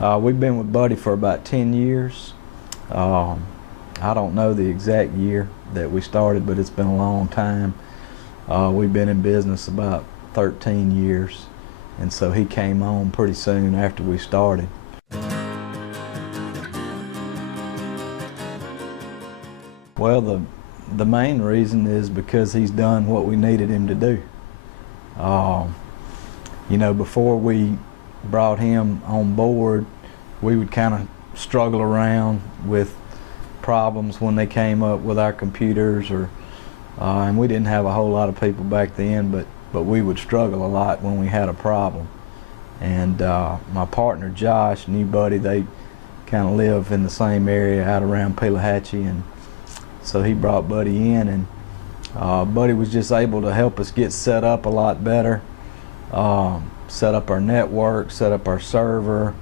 We've been with Buddy for about 10 years. I don't know the exact year that we started, but it's been a long time. We've been in business about 13 years, and so he came on pretty soon after we started. Well, the main reason is because he's done what we needed him to do. You know, before we brought him on board, we would kind of struggle around with problems when they came up with our computers, and we didn't have a whole lot of people back then, but we would struggle a lot when we had a problem. And my partner Josh knew Buddy. They kind of live in the same area out around Pelahatchie, and so he brought Buddy in, and Buddy was just able to help us get set up a lot better, set up our network, set up our server,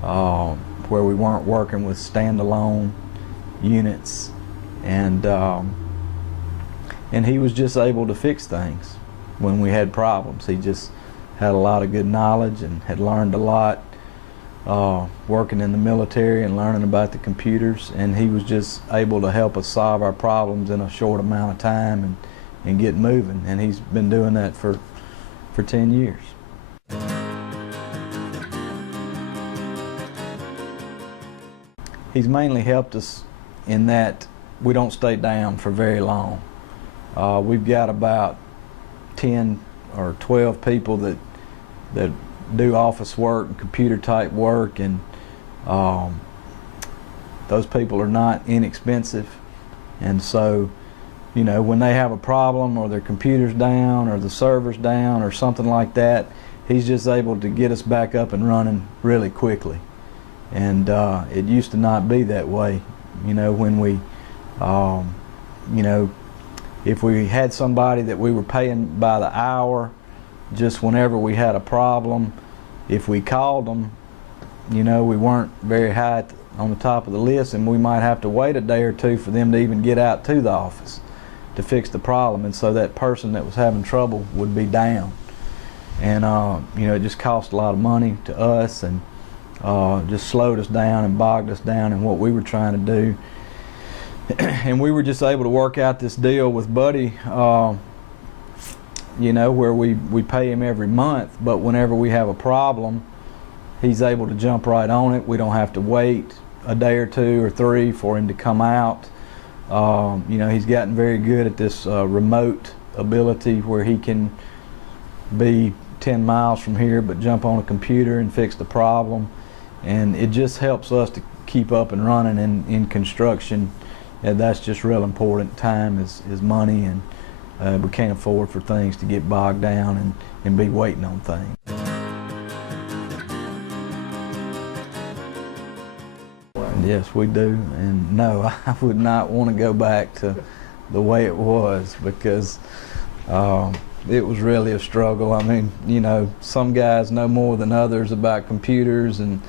where we weren't working with standalone units, and he was just able to fix things when we had problems. He just had a lot of good knowledge and had learned a lot working in the military and learning about the computers, and he was just able to help us solve our problems in a short amount of time and get moving, and he's been doing that for 10 years. He's mainly helped us in that we don't stay down for very long. We've got about 10 or 12 people that do office work and computer type work, and those people are not inexpensive, and so, you know, when they have a problem or their computer's down or the server's down or something like that, he's just able to get us back up and running really quickly. And it used to not be that way. You know, when we, you know, if we had somebody that we were paying by the hour, just whenever we had a problem, if we called them, you know, we weren't very high on the top of the list, and we might have to wait a day or two for them to even get out to the office to fix the problem, and so that person that was having trouble would be down. And you know, it just cost a lot of money to us, and just slowed us down and bogged us down in what we were trying to do. And we were just able to work out this deal with Buddy, you know, where we pay him every month, but whenever we have a problem, he's able to jump right on it. We don't have to wait a day or two or three for him to come out. You know, he's gotten very good at this remote ability where he can be 10 miles from here but jump on a computer and fix the problem, and it just helps us to keep up and running in construction. And that's just real important. Time is money, and we can't afford for things to get bogged down and be waiting on things. Yes, we do, and no, I would not want to go back to the way it was, because it was really a struggle. I mean, you know, some guys know more than others about computers, and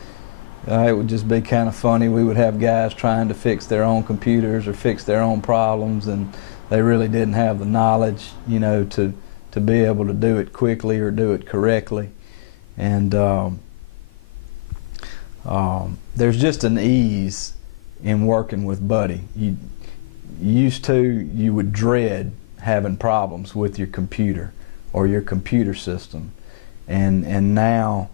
it would just be kind of funny. We would have guys trying to fix their own computers or fix their own problems, and they really didn't have the knowledge, you know, to be able to do it quickly or do it correctly. And there's just an ease in working with Buddy. You would dread having problems with your computer or your computer system, and now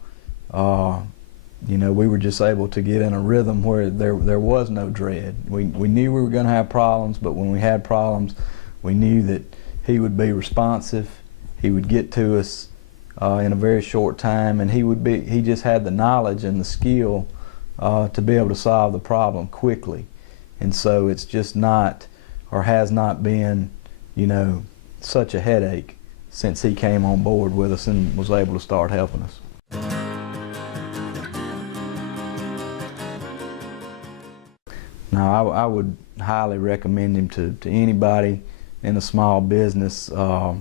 you know, we were just able to get in a rhythm where there was no dread. We knew we were going to have problems, but when we had problems, we knew that he would be responsive. He would get to us in a very short time, and he just had the knowledge and the skill to be able to solve the problem quickly. And so it's just not, or has not been, you know, such a headache since he came on board with us and was able to start helping us. Now, I would highly recommend him to anybody in a small business. I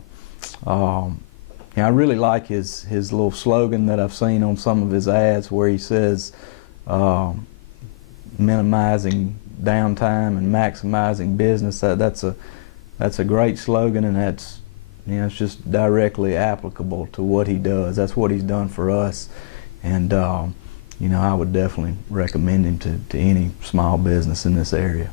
really like his little slogan that I've seen on some of his ads, where he says, minimizing downtime and maximizing business. That's a great slogan, and that's, you know, it's just directly applicable to what he does. That's what he's done for us, and I would definitely recommend him to any small business in this area.